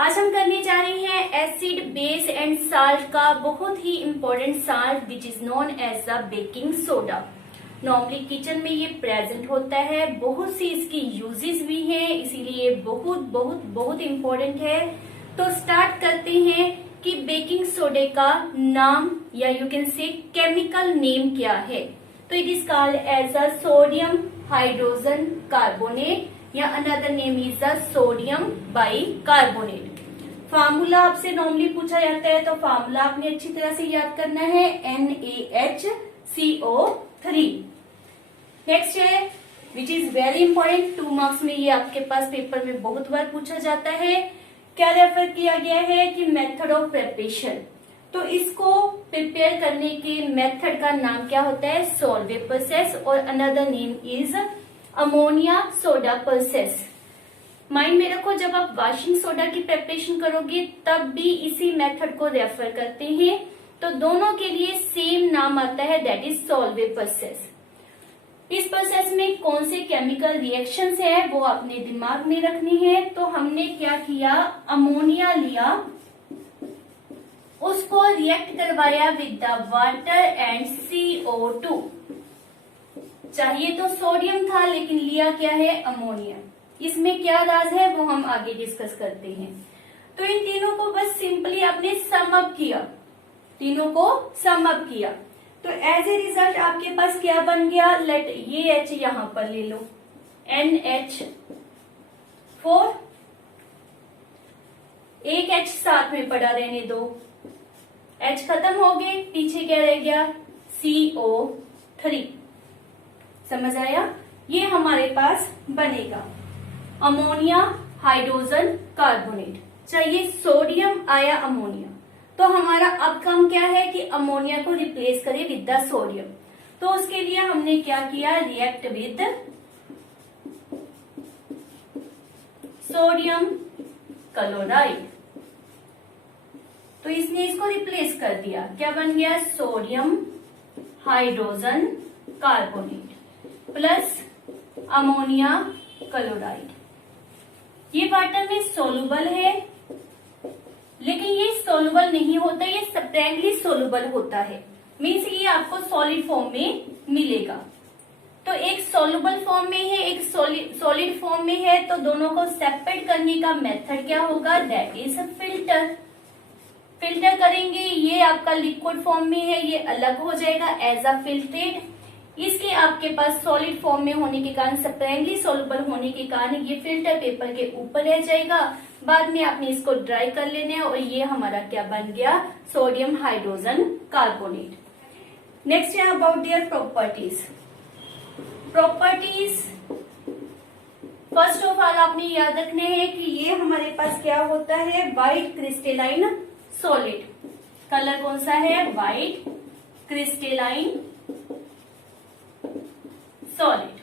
आज हम करने जा रहे हैं एसिड बेस एंड साल्ट का बहुत ही important salt which is known as the baking soda. Normally kitchen में ये प्रेजेंट होता है, बहुत सी इसकी यूजेस भी हैं, इसीलिए बहुत बहुत बहुत इम्पोर्टेंट है। तो स्टार्ट करते हैं कि बेकिंग सोडे का नाम या you can say chemical name क्या है। तो it is called as a sodium hydrogen carbonate या another name is the sodium bicarbonate. Formula आपसे नॉर्मली पूछा जाता है तो फार्मूला आपने अच्छी तरह से याद करना है NaHCO3। नेक्स्ट है विच इज वेरी इंपॉर्टेंट, 2 मार्क्स में ये आपके पास पेपर में बहुत बार पूछा जाता है। क्या रेफर किया गया है कि मेथड ऑफ प्रिपरेशन। तो इसको प्रिपेयर करने के मेथड का नाम क्या होता है, सॉल्वे प्रोसेस, और another name is ammonia soda process. Mind में रखो, जब आप वॉशिंग सोडा की प्रिपरेशन करोगे तब भी इसी मेथड को रेफर करते हैं। तो दोनों के लिए सेम नाम आता है, दैट इज सॉल्वे प्रोसेस। इस प्रोसेस में कौन से केमिकल रिएक्शंस है वो अपने दिमाग में रखनी है। तो हमने क्या किया, अमोनिया लिया, उसको रिएक्ट करवाया with the water and CO2। चाहिए तो सोडियम था लेकिन लिया क्या है, अमोनिया। इसमें क्या राज है वो हम आगे डिस्कस करते हैं। तो इन तीनों को बस सिंपली आपने सम अप किया, तीनों को सम अप किया। तो एज ए रिजल्ट आपके पास क्या बन गया, लेट ये H यहां पर ले लो, NH4, एक H साथ में पड़ा रहने दो, H खत्म हो गए, पीछे क्या रह गया, CO3। समझ आया, ये हमारे पास बनेगा अमोनिया हाइड्रोजन कार्बोनेट। चाहिए सोडियम आया अमोनिया, तो हमारा अब काम क्या है कि अमोनिया को रिप्लेस करें विद द सोडियम। तो उसके लिए हमने क्या किया, रिएक्ट विद सोडियम क्लोराइड। तो इसने इसको रिप्लेस कर दिया, क्या बन गया, sodium hydrogen carbonate plus ammonia chloride. ये वाटर में सोलुबल है लेकिन ये सोलुबल नहीं होता, ये सेपरेटली सोलुबल होता है, मीन्स ये आपको सॉलिड फॉर्म में मिलेगा। तो एक सोलुबल फॉर्म में है, एक सॉलिड फॉर्म में है, तो दोनों को सेपरेट करने का मेथड क्या होगा, दैट इज फिल्टर। फिल्टर करेंगे, ये आपका लिक्विड फॉर्म में है, ये अलग हो जाएगा एज अ फिल्ट्रेट। इसके आपके पास सॉलिड फॉर्म में होने के कारण, सेपरेटली सोलुबल होने के कारण ये फिल्टर पेपर के ऊपर रह जाएगा। बाद में आपने इसको ड्राई कर लेना है और ये हमारा क्या बन गया, सोडियम हाइड्रोजन कार्बोनेट। नेक्स्ट है about their properties. Properties first of all आपने याद रखने हैं कि ये हमारे पास क्या होता है, व्हाइट क्रिस्टलाइन सॉलिड। कलर कौन सा है, व्हाइट क्रिस्टलाइन सॉलिड।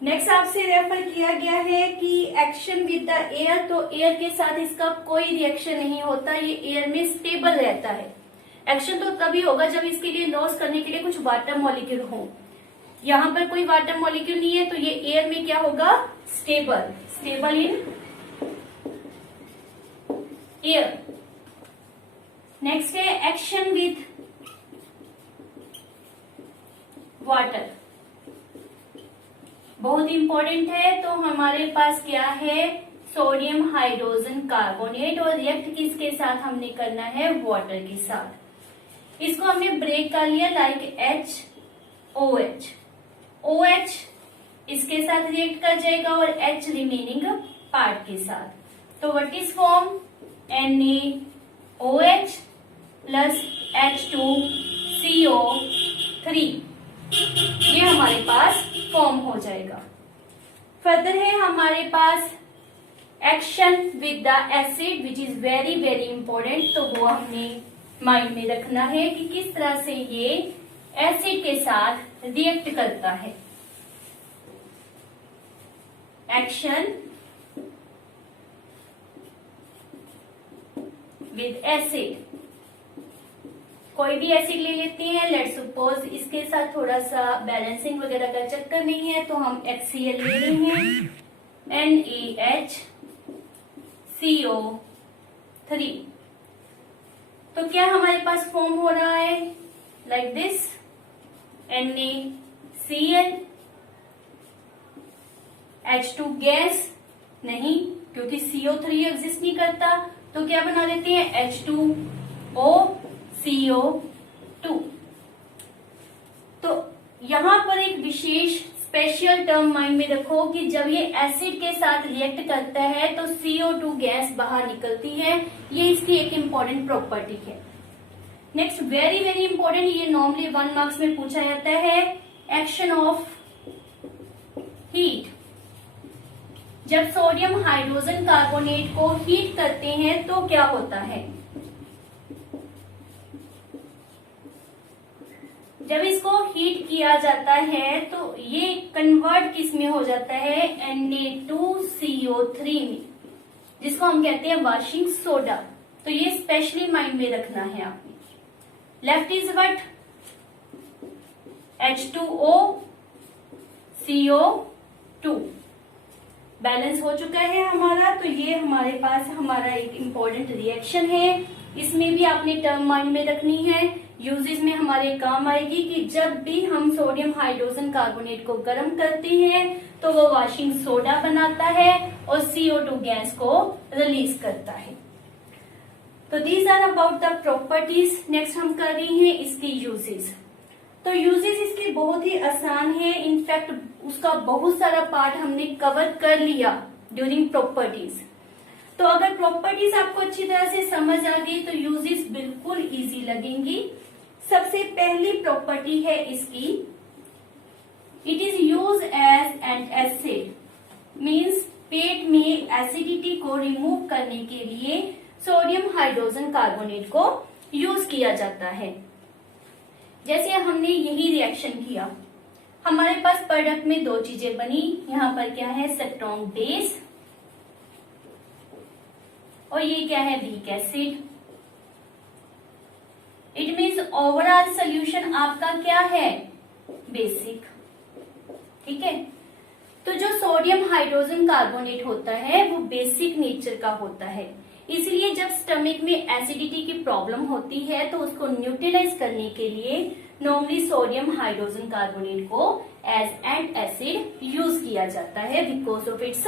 नेक्स्ट आपसे रेफर किया गया है कि एक्शन विद द एयर, तो एयर के साथ इसका कोई रिएक्शन नहीं होता, ये एयर में स्टेबल रहता है। एक्शन तो तभी होगा जब इसके लिए लॉस करने के लिए कुछ वाटर मॉलिक्यूल हो। यहाँ पर कोई वाटर मॉलिक्यूल नहीं है तो ये एयर में क्या होगा, stable, stable in air. Next है एक्शन विथ वाटर, बहुत इंपॉर्टेंट है। तो हमारे पास क्या है, सोडियम हाइड्रोजन कार्बोनेट, और रिएक्ट किसके साथ हमने करना है, वाटर के साथ। इसको हमने ब्रेक कर लिया लाइक HOH। OH इसके साथ रिएक्ट कर जाएगा और H रिमेनिंग पार्ट के साथ। तो what is form, NaOH plus H2CO3, ये हमारे पास फॉर्म हो जाएगा। फर्दर है हमारे पास action with the acid which is very very important. तो वो हमने माइंड में रखना है कि किस तरह से ये एसिड के साथ रिएक्ट करता है। एक्शन विद एसिड, कोई भी एसिड ले लेते हैं, लेट्स सपोज इसके साथ थोड़ा सा बैलेंसिंग वगैरह का चक्कर नहीं है तो हम HCl ले रहे हैं, NaH CO3। तो क्या हमारे पास फॉर्म हो रहा है like this, NaCl, H2 gas नहीं, क्योंकि CO3 एग्जिस्ट नहीं करता, तो क्या बना देते हैं H2O CO2। तो यहां पर एक विशेष स्पेशल टर्म माइंड में रखो कि जब ये एसिड के साथ रिएक्ट करता है तो CO2 गैस बाहर निकलती है, ये इसकी एक इंपॉर्टेंट प्रॉपर्टी है। नेक्स्ट वेरी वेरी इंपॉर्टेंट, ये नॉर्मली 1 मार्क्स में पूछा जाता है, एक्शन ऑफ हीट। जब सोडियम हाइड्रोजन कार्बोनेट को हीट करते हैं तो क्या होता है? जब इसको हीट किया जाता है तो ये कन्वर्ट किस में हो जाता है? Na2CO3 में, जिसको हम कहते हैं वॉशिंग सोडा। तो ये स्पेशली माइंड में रखना है आपने। Left is what? H2O CO2 balance हो चुका है हमारा। तो ये हमारे पास हमारा एक इंपॉर्टेंट रिएक्शन है, इसमें भी आपने टर्म माइंड में रखनी है। यूजेस में हमारे काम आएगी कि जब भी हम सोडियम हाइड्रोजन कार्बोनेट को गर्म करते हैं तो वो वॉशिंग सोडा बनाता है और CO2 गैस को रिलीज करता है। तो these are about the properties. Next हम कर रही हैं इसकी यूजेस। तो यूजेस इसके बहुत ही आसान है, इनफैक्ट उसका बहुत सारा पार्ट हमने कवर कर लिया ड्यूरिंग प्रॉपर्टीज। तो अगर प्रॉपर्टीज आपको अच्छी तरह से समझ आ गई तो यूजेस बिल्कुल इजी लगेंगी। सबसे पहली प्रॉपर्टी है इसकी, it is use as an acid, means पेट में एसिडिटी को रिमूव करने के लिए सोडियम हाइड्रोजन कार्बोनेट को यूज किया जाता है। जैसे हमने यही रिएक्शन किया, हमारे पास प्रोडक्ट में 2 चीजें बनी। यहाँ पर क्या है? स्ट्रॉन्ग बेस, और ये क्या है? Weak acid. It means overall solution आपका क्या है? बेसिक। ठीक है। तो जो सोडियम हाइड्रोजन कार्बोनेट होता है वो बेसिक नेचर का होता है, इसलिए जब स्टमक में एसिडिटी की प्रॉब्लम होती है तो उसको न्यूट्रलाइज करने के लिए नॉर्मली सोडियम हाइड्रोजन कार्बोनेट को एज एन एसिड यूज किया जाता है because of its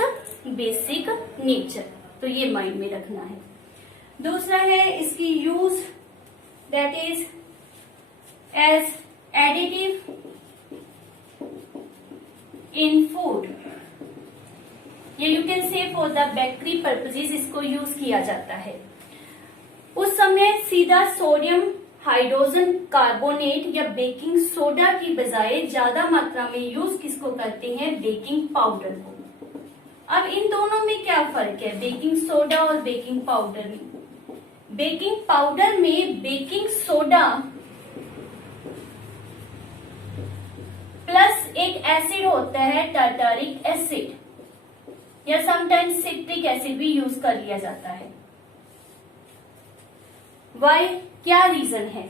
basic nature. तो ये माइंड में रखना है। दूसरा है इसकी use, that is as additive in food, या you can say for the bakery purposes इसको यूज किया जाता है। उस समय सीधा सोडियम हाइड्रोजन कार्बोनेट या बेकिंग सोडा की बजाय ज्यादा मात्रा में यूज किसको करते हैं? बेकिंग पाउडर को। अब इन दोनों में क्या फर्क है, बेकिंग सोडा और बेकिंग पाउडर में? बेकिंग पाउडर में बेकिंग सोडा प्लस एक एसिड होता है टार्टारिक एसिड, या समटाइम्स सिट्रिक एसिड भी यूज कर लिया जाता है। वाई? क्या रीजन है?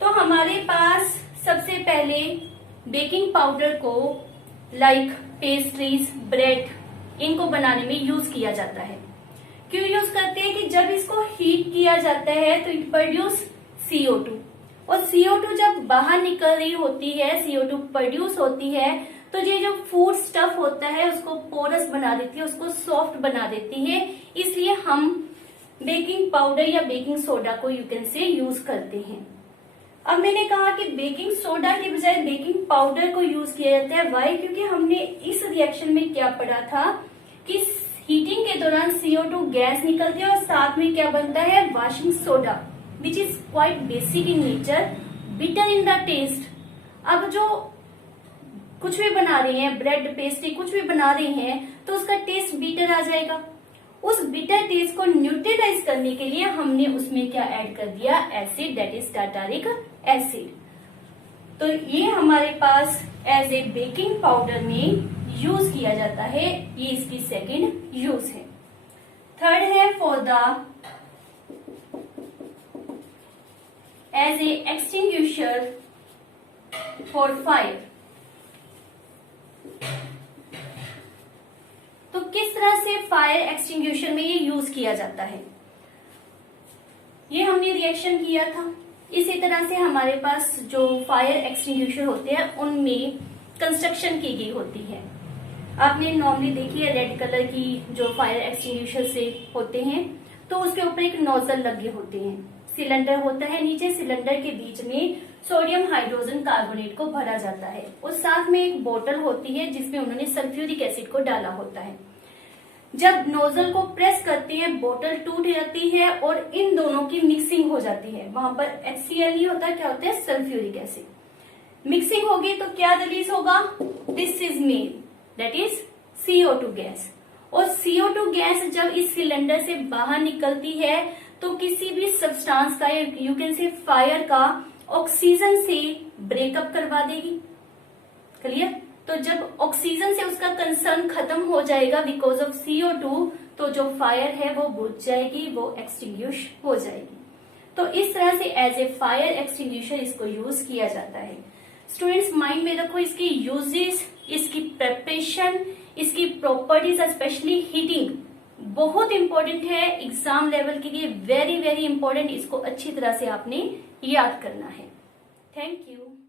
तो हमारे पास सबसे पहले बेकिंग पाउडर को लाइक पेस्ट्रीज, ब्रेड, इनको बनाने में यूज किया जाता है। क्यों यूज करते हैं? कि जब इसको हीट किया जाता है तो इट प्रोड्यूस CO2, और CO2 जब बाहर निकल रही होती है, CO2 प्रोड्यूस होती है, तो ये जो फूड स्टफ होता है उसको पोरस बना देती है, उसको सॉफ्ट बना देती है। इसलिए हम बेकिंग पाउडर या बेकिंग सोडा को यू कैन से यूज करते हैं। अब मैंने कहा कि बेकिंग सोडा के बजाय बेकिंग पाउडर को यूज किया जाता है। वाई? क्योंकि हमने इस रिएक्शन में क्या पढ़ा था कि हीटिंग के दौरान CO2 गैस निकलती है और साथ में क्या बनता है? Washing soda, which is quite basic in nature, bitter in the taste. अब जो कुछ भी बना रहे हैं, ब्रेड, पेस्ट्री, कुछ भी बना रहे हैं, तो उसका टेस्ट बिटर आ जाएगा। उस बिटर टेस्ट को न्यूट्रलाइज करने के लिए हमने उसमें क्या ऐड कर दिया? Acid, that is tartaric acid. तो ये हमारे पास एज ए बेकिंग पाउडर में यूज किया जाता है। ये इसकी सेकंड यूज है। थर्ड है for the as a extinguisher for fire. तो किस तरह से फायर एक्सटिंग्विशर में ये यूज किया जाता है, ये हमने रिएक्शन किया था। इसी तरह से हमारे पास जो फायर एक्सटिंग्विशर होते हैं उनमें कंस्ट्रक्शन की गई होती है। आपने नॉर्मली देखी है रेड कलर की जो फायर एक्सटिंग्विशर से होते हैं, तो उसके ऊपर एक नोजल लगे होते हैं, सिलेंडर होता है नीचे, सिलेंडर के बीच में सोडियम हाइड्रोजन कार्बोनेट को भरा जाता है और साथ में एक बोतल होती है जिसमें उन्होंने सल्फ्यूरिक एसिड को डाला होता है। जब नोजल को प्रेस करते हैं बोतल टूट जाती है और इन दोनों की मिक्सिंग हो जाती है। वहां पर HCl नहीं होता, क्या होता है, सल्फ्यूरिक एसिड। मिक्सिंग होगी तो क्या रिलीज होगा, this is main, that is CO2 gas. और CO2 गैस जब इस सिलेंडर से बाहर निकलती है तो किसी भी सब्सटेंस का, यू कैन से फायर का, ऑक्सीजन से ब्रेकअप करवा देगी। क्लियर? तो जब ऑक्सीजन से उसका कंसर्न खत्म हो जाएगा बिकॉज ऑफ CO2, तो जो फायर है वो बुझ जाएगी, वो एक्सटिंग्विश हो जाएगी। तो इस तरह से एज ए फायर एक्सटिंग्विशर इसको यूज किया जाता है। स्टूडेंट्स माइंड में रखो इसकी यूजेस, इसकी प्रिपरेशन, इसकी प्रॉपर्टीज, स्पेशली हीटिंग बहुत इंपॉर्टेंट है एग्जाम लेवल के लिए, वेरी वेरी इंपॉर्टेंट। इसको अच्छी तरह से आपने याद करना है। Thank you.